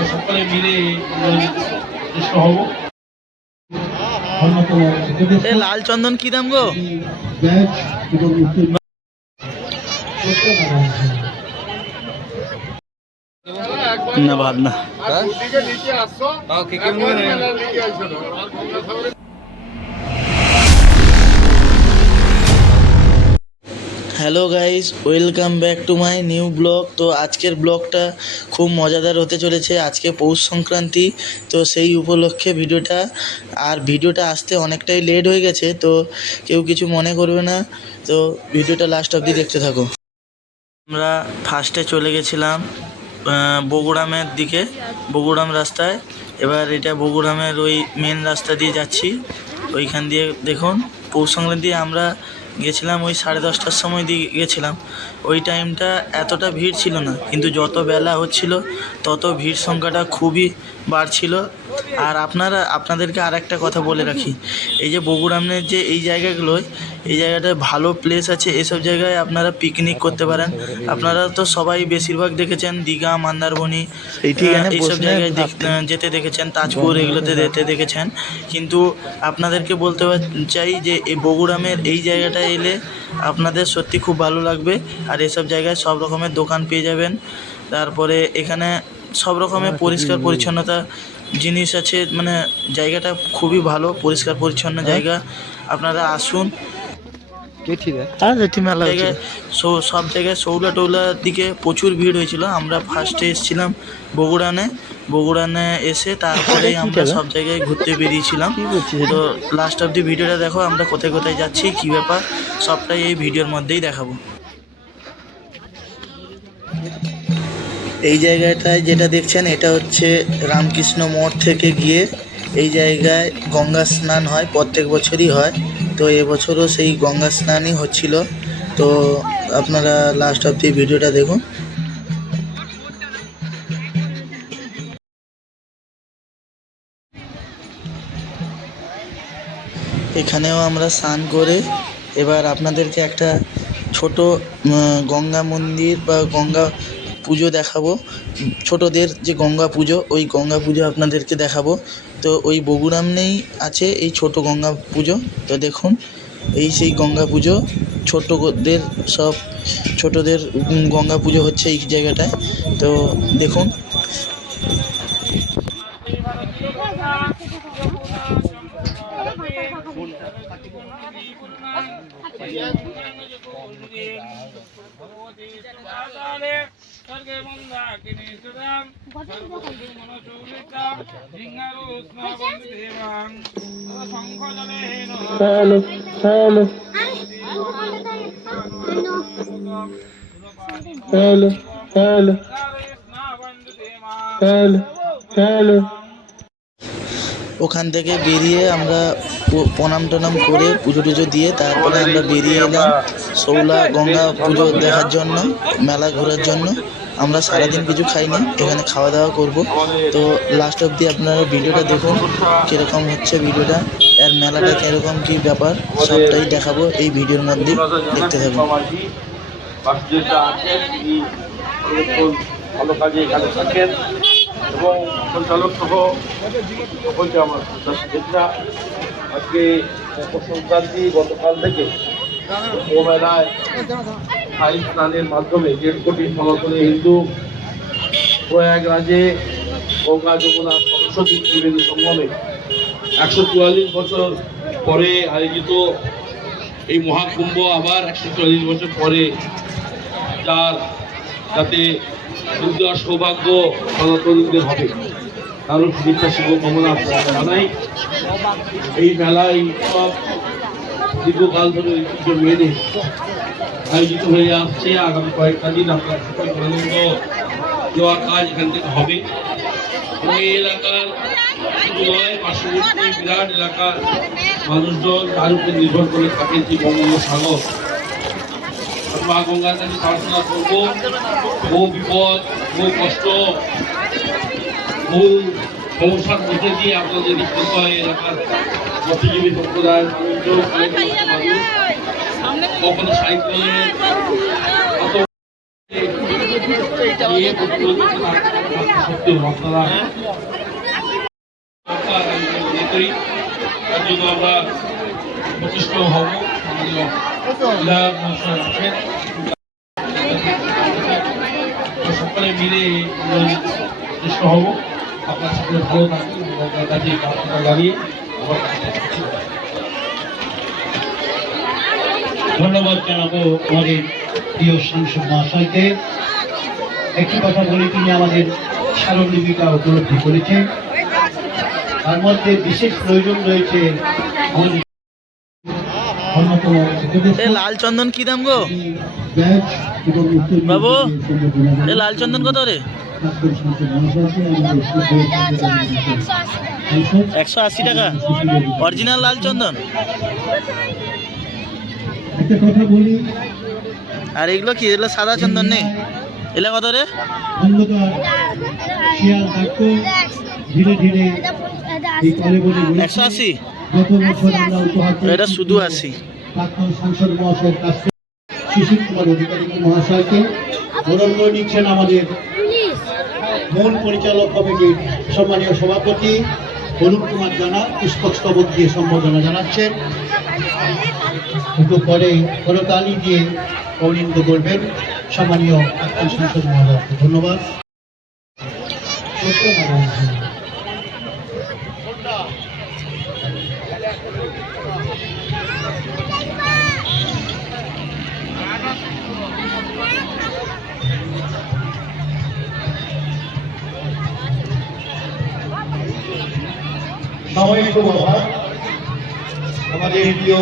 তো সকলে মিলে চেষ্টা হব এ লাল চন্দন কি দাম গো? ব্যাচ না। ভাব hello guys welcome back to my new blog তো আজকের ব্লগটা খুব মজাদার হতে চলেছে। আজকে পৌষ সংক্রান্তি, তো সেই উপলক্ষে ভিডিওটা। আর ভিডিওটা আসতে অনেকটাই লেট হয়ে গেছে, তো কেউ কিছু মনে করবে না। তো ভিডিওটা লাস্ট অবধি দেখতে থাকো। আমরা ফার্স্টে চলে গেছিলাম বগুড়ামের দিকে, বগুড়াম রাস্তায়। এবার এটা বগুড়ামের ওই মেন রাস্তা দিয়ে যাচ্ছি। ওইখান দিয়ে দেখুন, পৌষ সংক্রান্তি আমরা গেছিলাম ওই সাড়ে দশটার সময় দিয়ে গেছিলাম ওই টাইমটা এতটা ভিড় ছিল না, কিন্তু যত বেলা হচ্ছিল, তত ভিড় সংখ্যাটা খুবই বাড়ছিল। আর আপনারা আপনাদেরকে আর একটা কথা বলে রাখি। এই যে বগুড়ামের যে এই জায়গাগুলোয় এই জায়গাটায় ভালো প্লেস আছে এসব জায়গায় আপনারা পিকনিক করতে পারেন। আপনারা তো সবাই বেশিরভাগ দেখেছেন দীঘা মন্দারমণি এইসব জায়গায় যেতে দেখেছেন তাজপুর এগুলোতে যেতে দেখেছেন। কিন্তু আপনাদেরকে বলতে চাই যে এই বগুড়ামের এই জায়গাটায় এলে আপনাদের সত্যি খুব ভালো লাগবে। আর এসব জায়গায় সব রকমের দোকান পেয়ে যাবেন। তারপরে এখানে সব রকমের পরিষ্কার পরিচ্ছন্নতা জিনিস আছে মানে জায়গাটা খুবই ভালো পরিষ্কার পরিচ্ছন্ন জায়গা। আপনারা আসুন। আর যেটি মেলা জায়গায় সব জায়গায় সৌলা টৌলার দিকে প্রচুর ভিড় হয়েছিল। আমরা ফার্স্টে এসেছিলাম বগুড়ানে। বগুড়ানে এসে তারপরেই আমরা সব জায়গায় ঘুরতে বেরিয়েছিলাম। তো লাস্ট অব দি ভিডিওটা দেখো আমরা কোথায় কোথায় যাচ্ছি কী ব্যাপার সবটাই এই ভিডিওর মধ্যেই দেখাবো। এই জায়গাটায় যেটা দেখছেন, এটা হচ্ছে রামকৃষ্ণ মঠ থেকে গিয়ে এই জায়গায় গঙ্গা স্নান হয়, প্রত্যেক বছরই হয়। তো এবছরও সেই গঙ্গা স্নানই হচ্ছিল। তো আপনারা লাস্ট অব দি ভিডিওটা দেখুন। এখানেও আমরা স্নান করে এবার আপনাদেরকে একটা ছোট গঙ্গা মন্দির বা গঙ্গা পুজো দেখাবো। ছোটোদের যে গঙ্গা পুজো, ওই গঙ্গা পুজো আপনাদেরকে দেখাবো। তো ওই বগুড়ামনেই আছে এই ছোট গঙ্গা পুজো। তো দেখুন, এই সেই গঙ্গা পুজো, ছোটদের সব, ছোটদের গঙ্গা পুজো হচ্ছে এই জায়গাটায়। তো দেখুন hello hello hello hello hello hello ওখান থেকে বেরিয়ে আমরা প্রণাম টনাম করে পুজো টুজো দিয়ে তারপরে আমরা বেরিয়ে এলাম সৌলা গঙ্গা পুজো দেখার জন্য মেলা ঘোরার জন্য। আমরা সারাদিন কিছু খাইনি, এখানে খাওয়া দাওয়া করব। তো লাস্ট অবধি আপনারা ভিডিওটা দেখুন, কীরকম হচ্ছে ভিডিওটা আর মেলাটা কীরকম, কী ব্যাপার, সবটাই দেখাবো এই ভিডিওর মধ্যে, দেখতে থাকুন। এবং সঞ্চালক সহ আজকে সংক্রান্তি গতকাল থেকে মেলায় স্থায়ী স্নানের মাধ্যমে দেড় কোটি সনাতনী হিন্দু প্রয়াগরাজে গঙ্গা যমুনা সরস্বতী ত্রিবেণী সঙ্গমে একশো চুয়াল্লিশ বছর পরে আয়োজিত এই মহাকুম্ভ আবার একশো চুয়াল্লিশ বছর পরে যার যাতে সুন্দর সৌভাগ্য সনাতনীদের হবে। তারও শুভেচ্ছা শুভকামনা জানাই। এই মেলায় সব দীর্ঘকাল ধরে ঐতিহ্য মেনে আয়োজিত হয়ে আসছে। আগামী কয়েকটা দিন আপনার সকলকে আনন্দ দেওয়ার কাজ এখান থেকে হবে। এই এলাকার বিরাট এলাকার মানুষজন নির্ভর করে থাকে যে গঙ্গার কাছে প্রার্থনা করব। বিপদ মধ্যে আপনাদের এলাকার মৎস্যজীবী সম্প্রদায়ের মানুষজন। কখনো জন্য আমরা প্রতিষ্ঠ হব সকলে মিলে প্রতিষ্ঠ হব। আপনার সকলে ভালো প্রার্থনা জানিয়ে আমার কাছে থাকছি। ধন্যবাদ জানাব আমাদের প্রিয় সাংসদ মহাশয়কে। একটি কথা বলে তিনি আমাদের স্মারকলিপিকা উপলব্ধি করেছেন। তার মধ্যে বিশেষ প্রয়োজন রয়েছে আমাদের অন্যতম লাল চন্দন কি দাম গো? তিনি ব্যাচ এবং উত্তর বাবু, এ লাল চন্দন কত রে? একশো আশি টাকা? অরিজিনাল লাল চন্দন? একটা কথা বলি। আর এগুলো কি? এগুলো সাদা চন্দন নেই? এগুলো কত রে? ধীরে ধীরে একশো আশি? এটা শুধু আশি। সাংসদ মহাশয়ের কাছ থেকে সুশীল কুমার অধিকারী মহাশয়কে বরণ করে নিচ্ছেন আমাদের মূল পরিচালক কমিটির সম্মানীয় সভাপতি অরুণ কুমার জানা পুষ্পস্তবক দিয়ে সম্বোধনা জানাচ্ছেন। একটু পরে করতালি দিয়ে অবনীন্দ করবেন সম্মানীয় প্রাক্তন সাংসদ মহোদয়কে ধন্যবাদ। আমাদের প্রিয়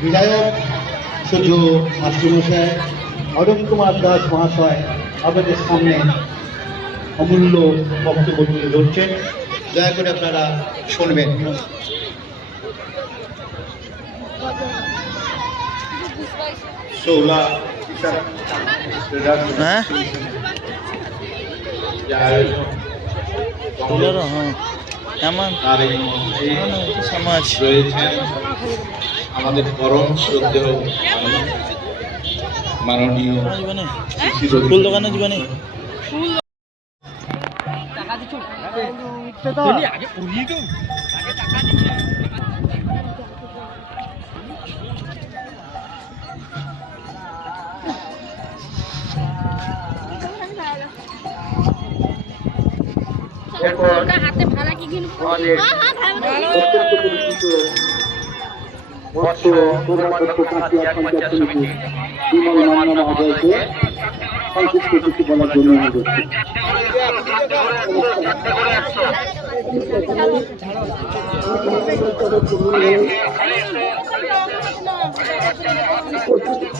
বিধায়ক সূর্য মাস্টারমশাই অরুণ কুমার দাস মহাশয় আপনাদের সামনে অমূল্য বক্তব্য তুলে ধরছেন দয়া করে আপনারা শুনবেন। ষোলা হ্যাঁ? হ্যাঁ। কেমন? আর এই সমাজ রয়েছেন আমাদের পরম শ্রদ্ধেয় মাননীয় জীবনে? শিশির ফুল দোকানে। জীবনে হাতে ভাড়া কি অত্যন্ত পরিচিত মৎস্য প্রধানমন্ত্রী কাঁচিয়া পঞ্চায়েত সমিতি বিমল মান্না মহোদয়কে সংক্ষিপ্ত কিছু বলার জন্য অনুরোধ করছি।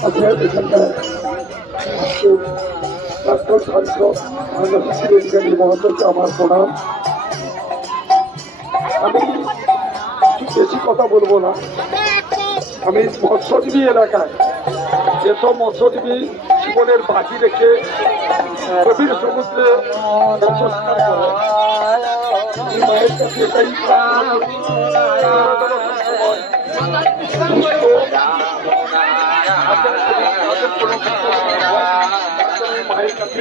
আপনার এখানকার সাংসদ মাননীয় শিশির মহাশয়কে আমার প্রণাম আমি বেশি কথা বলব না আমি মৎস্যজীবী এলাকায় যেসব মৎস্যজীবী জীবনের বাজি রেখে গভীর সমুদ্রে মায়ের কাছে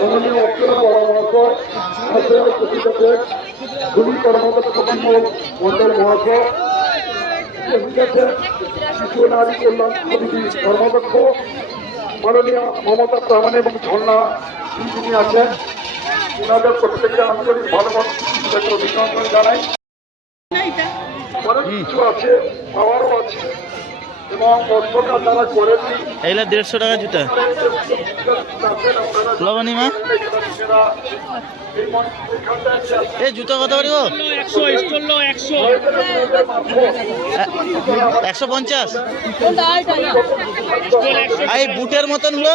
মাননীয় অক্ষরা পরামর্শ আশ্রয় প্রতিষ্ঠানের খুবই কর্মকর্তা কর্মী মন্ডল মহাশয় শিশু নারী কল্যাণ সমিতি কর্মদক্ষ মাননীয় এবং ঝর্ণা যিনি আছেন ওনাদের প্রত্যেককে আন্তরিক ভালোবাসা অভিনন্দন জানাই অনেক কিছু আছে পাওয়ারও আছে এইগুলা দেড়শো টাকা জুতা। লবণী মা। এ জুতো কত করে গো? একশো পঞ্চাশ। এই বুটের মতন হলো?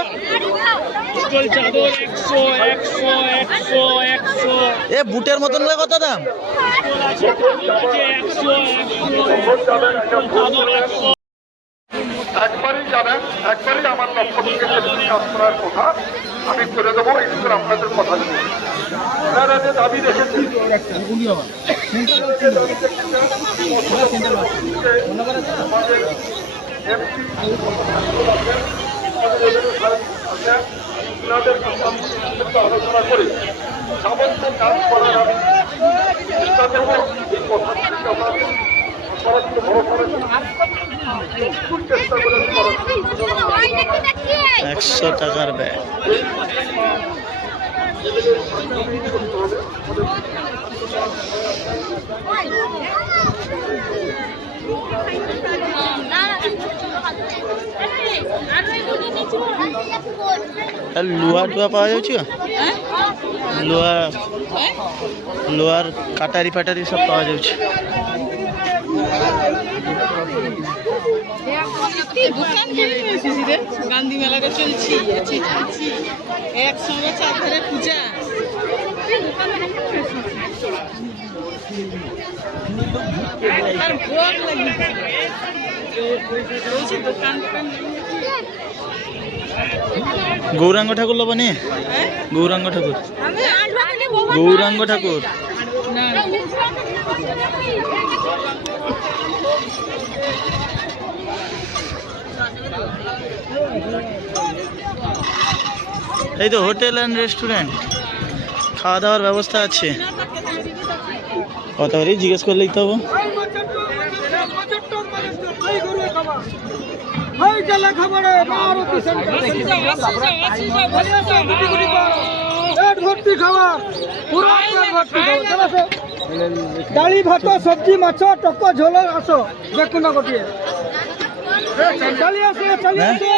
এ বুটের মতন হলে কত দাম? একবারই জানেন একবারই আমার লক্ষ্য থেকে যেটুকু কাজ করার কথা, আমি করে দেবো এইটুকু আপনাদের কথা দেবো। ওনারা যে দাবি রেখেছি আলোচনা করি যাবতীয় কাজ করার আমি চেষ্টা করব। এই কথাগুলিকে আমরা একশো টাকার ব্যাগ। লোহা টুয়া পাওয়া যাচ্ছে লোহা লোহার কাটারি ফাটারি সব পাওয়া যাচ্ছে দোকান কিনে এসেছি রে গান্ধী মেলাটা চলছি আছি যাচ্ছি একসঙ্গে চারধারে পূজা আর ভোগ লাগিয়েছে বলছি দোকান গৌরাঙ্গ ঠাকুর লবানে হ্যাঁ গৌরাঙ্গ ঠাকুর। গৌরাঙ্গ ঠাকুর না এই তো হোটেল অ্যান্ড রেস্টুরেন্ট খাওয়া দাওয়ার ব্যবস্থা আছে। কত করে জিজ্ঞেস করলেই তো হব। ডালি ভাত সবজি মাছ টক ঝোল আস দেখুন না গোটিয়ে চালি আসো। চালি আসো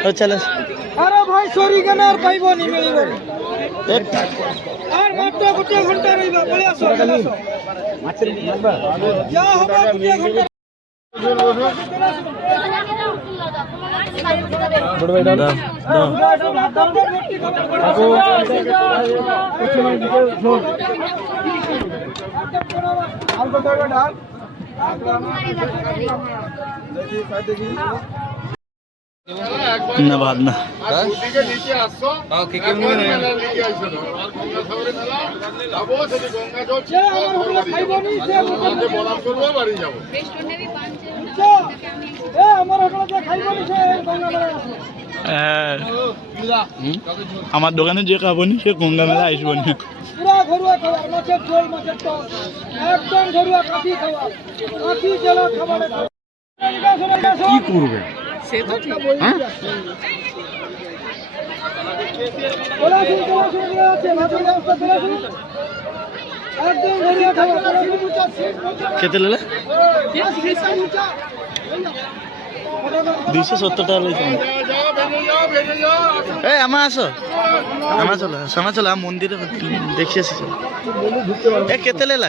ও চলে আরে ভাই সরি কেন আর পাইবনি মিলিবনি আর মাত্র গোটিয়ে ঘণ্টা রইব বলে আসো চলে আসো যা হবে গোটিয়ে ঘণ্টা দাও দাও না ভাত না। যে আমার হোটেলে খাইবনি সে এ আমার হোটেলে যে খাইবনি সে গঙ্গা মেলায় আসো হ্যাঁ। আমার দোকানে যে খাব নি সে গঙ্গা মেলা আসব না। পুরা খাবার মাছের ঝোল মাছের টক। একদম ঘরোয়া কাঠি খাবার। কাঠি জেলা খাবারে। কি করবে? সে তো ঠিক। খাবার খেতে লেলে? দুইশো সত্তর টাকা লইছে। এই আমা আসো। আমা চলো আমা চলো আম মন্দিরে দেখি আসি চলো। এ কেতে লেলা?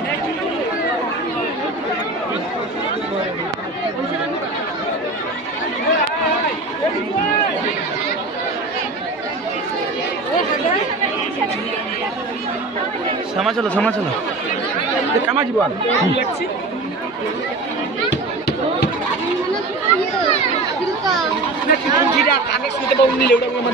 সামা চলো সামা চলো। কামা জীবন। চলবে গো, আমার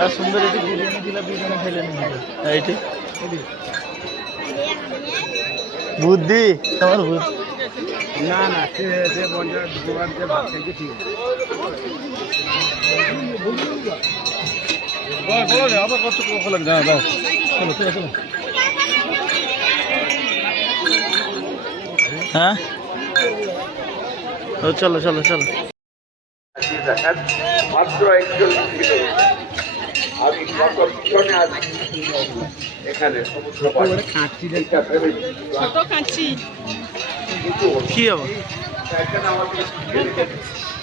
আর সুন্দর একটু বিরিয়ানি দিলে দুজনে খাইলে নিয়ে এইটি বুদ্ধি তোমার বুদ্ধি। না না সে দোকান যে ভাত খাইছে ঠিক আছে। আবার কত কত লাগে দাও চলো চলো চলো। হ্যাঁ চলো চলো চলো মাত্র একজন ছিল। আমি কত পিছনে আছি এখানে সমুদ্র ছোট কাঁচি। কি হবে